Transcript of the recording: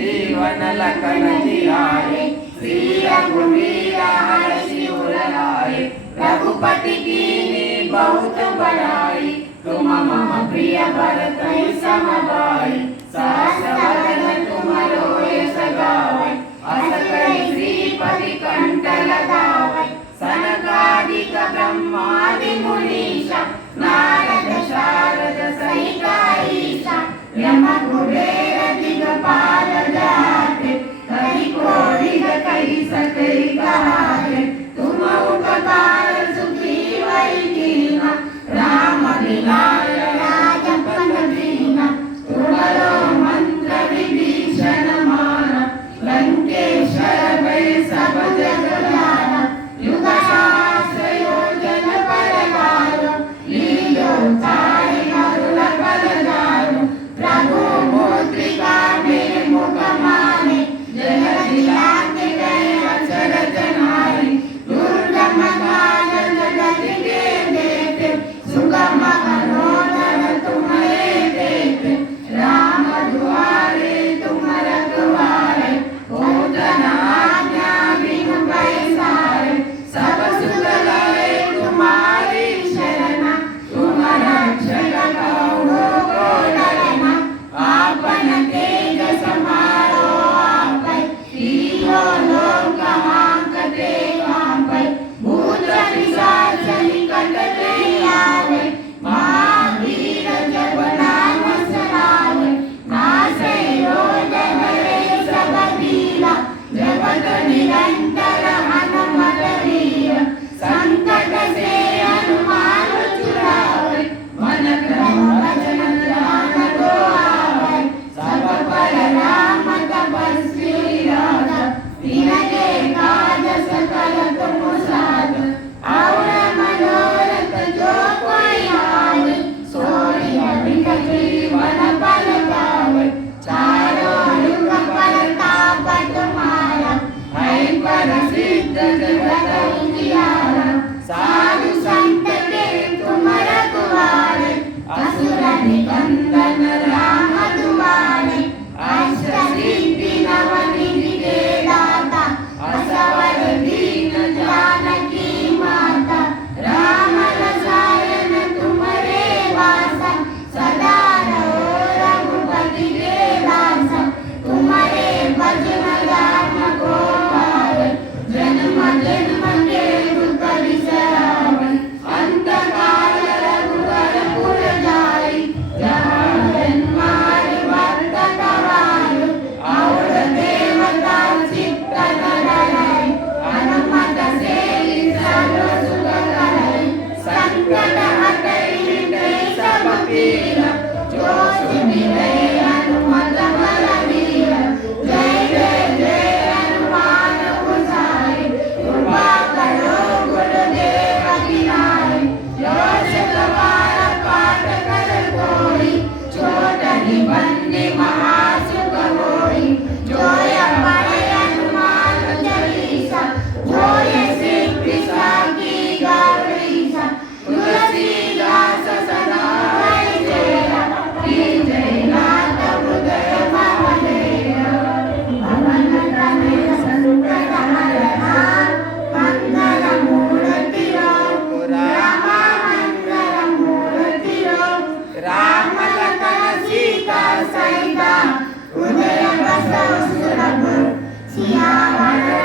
जीवन लखन जियाए, श्री रघुवीर हर्षि उर लाए, रघुपति कीन्ही बहुत बड़ाई, तुम मम प्रिय भरतहि सम भाई, सहस बदन तुम रोय सगावै, अस कहि श्रीपति कंठ लगावै, सनकादिक ब्रह्मादि मुनीसा, नारद शारद सहित ईसा, यम कुबेर दिगपाल जाते, कहि कोविद कहि सके कहा।